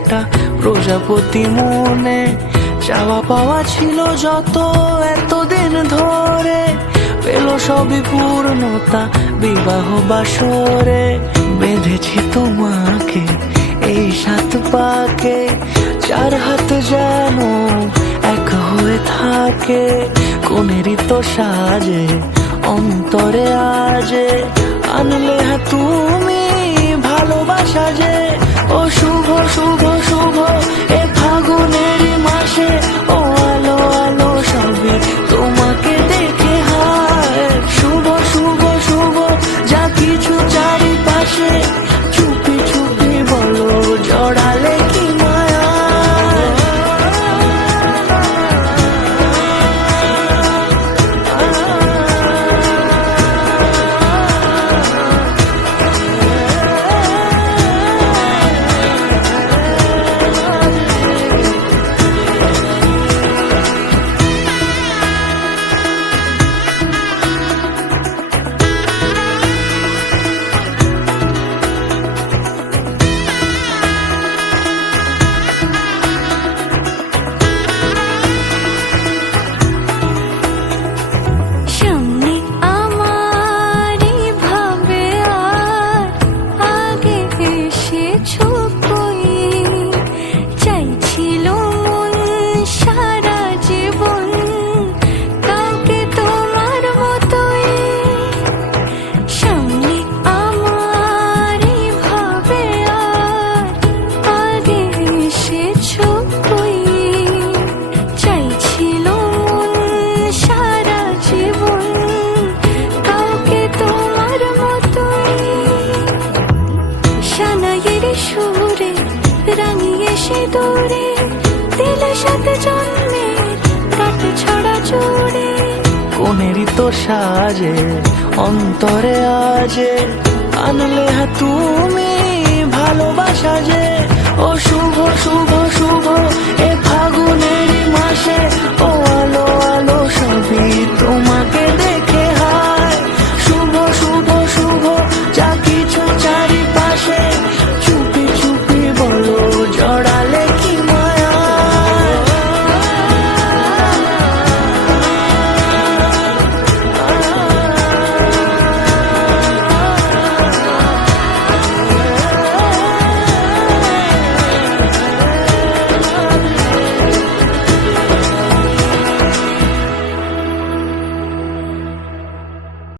ফোঁটা প্রজাপতি মনে। চাওয়া পাওয়া ছিল যত এতদিন ধরে, পেল সবই পূর্ণতা বিবাহ বাসরে। বেঁধেছি তোমাকে এই 7 পাকে, 4 হাত যেন এক হয়ে থাকে। কোনেরই তো সাজে অন্তরে আজে, আনলে তুমি ভালোবাসা যে। ও শুভ শুভ শুভ এ ফাগুনের মাসে, ও আলো আলো সবই তোমাকে দেখে হায়। শুভ শুভ শুভ যা কিছু চারিপাশে, চুপি চুপি বলো জড়ালে কি মায়া। সুরে রাঙিয়ে সে দূরে, দিলে 7 জন্মের কাট ছড়া জোড়ে। কোনেরই তো সাজে অন্তরে আজে, আনলে তুমি ভালোবাসা যে। ও শুভ শুভ শুভ এ ফাগুনের মাসে, ও